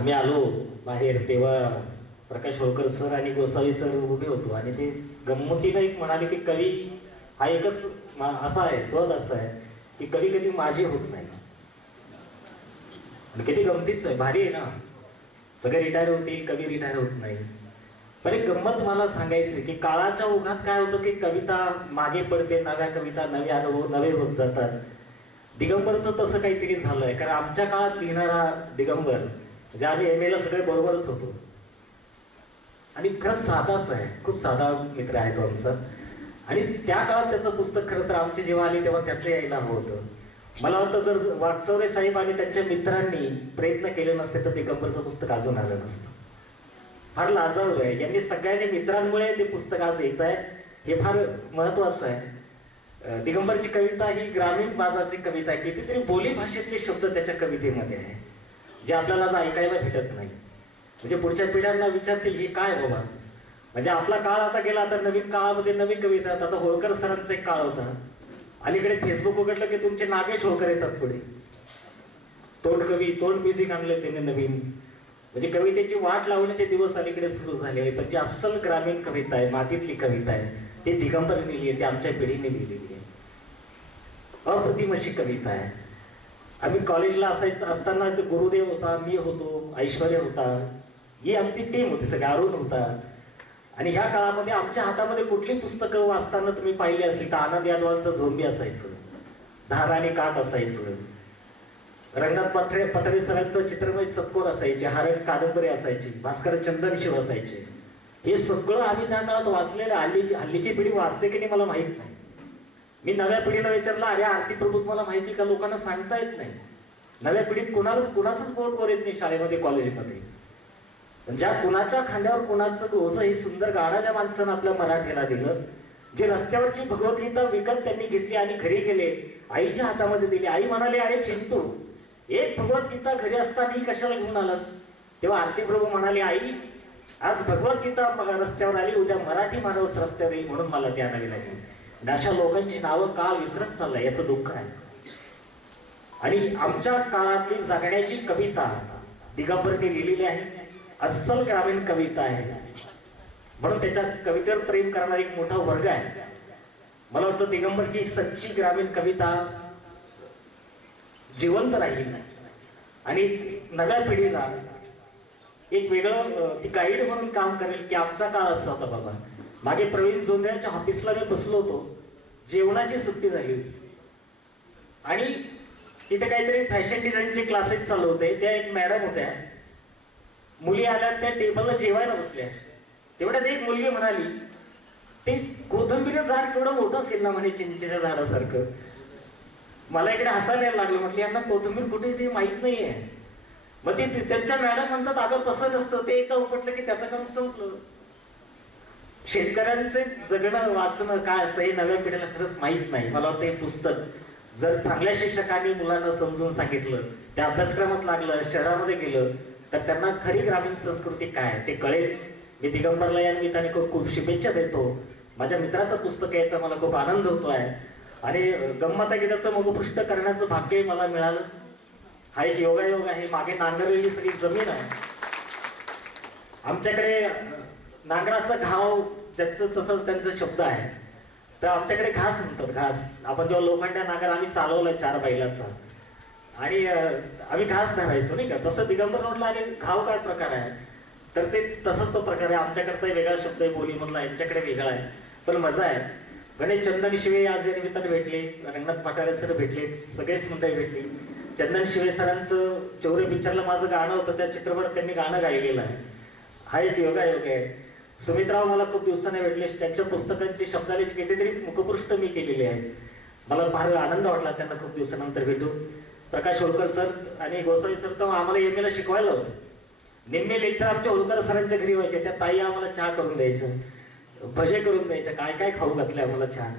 आम्ही आलो बाहेर तेव्हा प्रकाश होळकर सर आणि गोसावी सर उभे होतो आणि ते गंमतीनं एक म्हणाले की कवी हा एकच असा आहे, पद असा आहे की कधी कधी माझी होत नाही. आणि किती गमतीच आहे, भारी आहे ना. सगळे रिटायर होतील, कवी रिटायर होत नाही. पण एक गंमत मला सांगायची की काळाच्या ओघात काय होतं की कविता मागे पडते, नव्या कविता, नवे अनुभव नवे होत जातात. दिगंबरचं तसं काहीतरी झालंय, कारण आमच्या काळात लिहिणारा दिगंबर म्हणजे आम्ही एम एला सगळे बरोबरच होतो आणि खरंच साधाच आहे, खूप साधा मित्र आहे तो आमचा. आणि त्या काळात त्याचं पुस्तक खरं तर आमची जेव्हा आली तेव्हा त्याचं यायला हवं होतं. मला वाटतं जर वागचौरे साहेब आणि त्यांच्या मित्रांनी प्रयत्न केले नसते तर दिगंबरचं पुस्तक अजून आलं नसतं. फार लाजाळू आहे, यांनी सगळ्यांनी मित्रांमुळे ते पुस्तक आज येत आहे, हे फार महत्वाचं आहे. दिगंबरची कविता ही ग्रामीण बाजाची कविता आहे, कितीतरी बोली भाषेतले शब्द त्याच्या कवितेमध्ये आहे जे आपल्याला आज ऐकायला भेटत नाही. म्हणजे पुढच्या पिढ्यांना विचारतील हे काय बाबा, म्हणजे आपला काळ आता गेला, आता नवीन काळामध्ये नवीन कविता. आता होळकर सरांचा एक काळ होता, अलीकडे फेसबुक उघडलं की तुमचे नागेश होळकर येतात पुढे, तोंड कवी, तोंड म्युझिक आणले त्यांनी नवीन. म्हणजे कवितेची वाट लावण्याचे दिवस अलीकडे सुरू झाले. पण जी अस्सल ग्रामीण कविता आहे, मातीतली कविता आहे, ती दिगंबरने लिहिली आहे, ती आमच्या पिढीने लिहिलेली आहे. अप्रतिम अशी कविता आहे. आम्ही कॉलेजला असताना गुरुदेव होता, मी होतो, ऐश्वर्या होता, ही आमची टीम होती, सगळे अरुण होता. आणि ह्या काळामध्ये आमच्या हातामध्ये कुठली पुस्तकं वाचताना तुम्ही पाहिली असेल तर आनंद यादवांचं झोंबी असायचं, धार आणि काठ असायचं, रंगात पठारे सरांचं चित्रमय चतकोर असायचे, हारक कादंबरी असायची, भास्कर चंदनशिव असायचे. हे सगळं आम्ही त्या काळात वाचलेलं. हल्लीची पिढी वाचते की नाही मला माहित नाही. मी नव्या पिढीला विचारलं, अरे आरती प्रभूत मला माहिती का, लोकांना सांगता येत नाही. नव्या पिढीत कुणाचंच बोट वर येत नाही शाळेमध्ये, कॉलेजमध्ये. ज्या कुणाच्या खांद्यावर कुणाचं ओझं, ही सुंदर गाणं ज्या माणसानं आपल्या मराठीला दिलं, जे रस्त्यावरची भगवद्गीता विकत त्यांनी घेतली आणि घरी गेले, आईच्या हातामध्ये दिली. आई म्हणाली, अरे चिंतू, एक भगवद्गीता घरी असताना कशाला घेऊन आलास? तेव्हा आरती प्रभू म्हणाले, आई आज भगवद्गीता रस्त्यावर आली, उद्या मराठी माणूस रस्त्यावर येईल म्हणून मला ती आणावी लागली. अशा लोकांची नावं का विसरत चाललंय याचं दुःख आहे. आणि आमच्या काळातली जगण्याची कविता दिगंबरने लिहिलेली आहे, अस्सल ग्रामीण कविता आहे. म्हणून त्याच्या कवितेवर प्रेम करणारा एक मोठा वर्ग आहे. मला वाटतं दिगंबरची सच्ची ग्रामीण कविता जिवंत राहील आणि नव्या पिढीला एक वेगळं ती गाईड म्हणून काम करेल की आमचा काळ असा होता बाबा. मागे प्रवीण जोंधळ्यांच्या ऑफिसला मी बसलो होतो, जेवणाची सुट्टी झाली होती आणि तिथे काहीतरी फॅशन डिझाईनचे क्लासेस चालू होते. त्या एक मॅडम होत्या, मुली आल्या, त्या टेबलला जेवायला बसल्या. तेवढ्यात एक मुलगी म्हणाली, ते कोथिंबीरचं झाड केवढं मोठं असेल ना म्हणे, चिंचेच्या झाडासारखं. मला इकडे हसायला यायला लागलं. म्हटलं यांना कोथिंबीर कुठे ते माहित नाहीये. मग ते त्यांच्या मॅडम म्हणतात, अगं तसं नसतं, ते एकदा उपटलं की त्याचं काम संपलं. शेतकऱ्यांचे जगणं वाचणं काय असतं हे नव्या पिढीला खरंच माहित नाही. मला वाटतं हे पुस्तक जर चांगल्या शिक्षकांनी मुलांना समजून सांगितलं, त्या अभ्यासक्रमात लागलं, शहरामध्ये गेलं तर त्यांना खरी ग्रामीण संस्कृती काय ते कळेल. मी दिगंबरला या निमित्ताने खूप खूप शुभेच्छा देतो. माझ्या मित्राचं पुस्तक यायचा मला खूप आनंद होतोय आणि गंमत गीताचं मुखपृष्ठ करण्याचं भाग्य मला मिळालं. हा एक योगायोग आहे. मागे नांगरलेली सगळी जमीन आहे. आमच्याकडे नांगराचा घाव ज्याचं तसंच त्यांचा शब्द आहे, तर आमच्याकडे घास म्हणतात. घास आपण जेव्हा लोखंड्या नांगर आम्ही चालवलाय 4 बैलाचा आणि आम्ही घास धरायचो नाही का, तसं दिगंबर म्हटलं आणि घाव काय प्रकार आहे, तर ते तसंच तो प्रकार आहे. आमच्याकडचा वेगळा शब्द आहे बोलीमधला, यांच्याकडे वेगळा आहे, पण मजा आहे. गणेश चंदन शिवे आज या निमित्ताने भेटले, रंगनाथ पठारे सर भेटले, सगळेच मंडळी भेटली. चंदन शिवे सरांचं चौरे पिक्चरला माझं गाणं होतं, त्या चित्रपटात त्यांनी गाणं गायलेलं आहे. हा एक योगायोग आहे. सुमित्राव मला खूप दिवसाने भेटले, त्यांच्या पुस्तकांची शब्दालेची कितीतरी मुखपृष्ठ मी केलेली आहे. मला फार आनंद वाटला त्यांना खूप दिवसानंतर भेटून. प्रकाश होळकर सर आणि गोसावी सर तर आम्हाला एम एला शिकवायला होतं. निम्मे लेक्चर आमच्या होळकर सरांच्या घरी व्हायचे. त्या ताई आम्हाला चहा करून द्यायचं, भजे करून द्यायच्या, काय काय खाऊ घातले आम्हाला छान.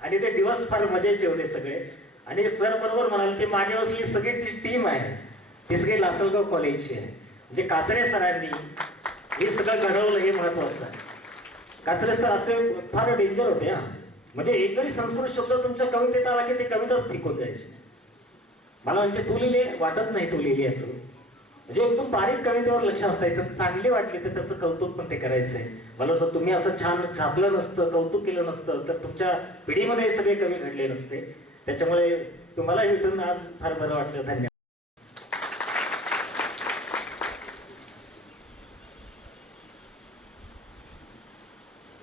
आणि ते दिवस फार मजेचे होते सगळे. आणि सर बरोबर म्हणाले, ते मागे बसली सगळी टीम आहे, ती सगळी लासलगाव कॉलेजची आहे. म्हणजे कासरे सरांनी हे सगळं घडवलं, हे महत्वाचं आहे. कासरे सर असे फार डेंजर होते हा. म्हणजे एक जरी संस्कृत शब्द तुमच्या कवितेत आला की ते कविताच फेकून द्यायची. मला म्हणजे तू लिहिले वाटत नाही तू लिहिली असं. म्हणजे एकदम बारीक कवितेवर लक्ष असायचं, चांगली वाटली तर त्याचं कौतुक पण ते करायचंय. मला वाटतं तुम्ही असं छान झापलं नसतं, कौतुक केलं नसतं तर तुमच्या पिढीमध्ये हे सगळे कवी घडले नसते. त्याच्यामुळे तुम्हाला भेटून आज फार बरं वाटलं. धन्यवाद.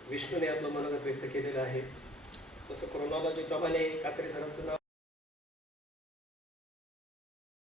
विष्णूने आपलं मनोगत व्यक्त केलेलं आहे. तसं क्रोनॉलॉजी प्रमाणे कात्रे सरांचं नाव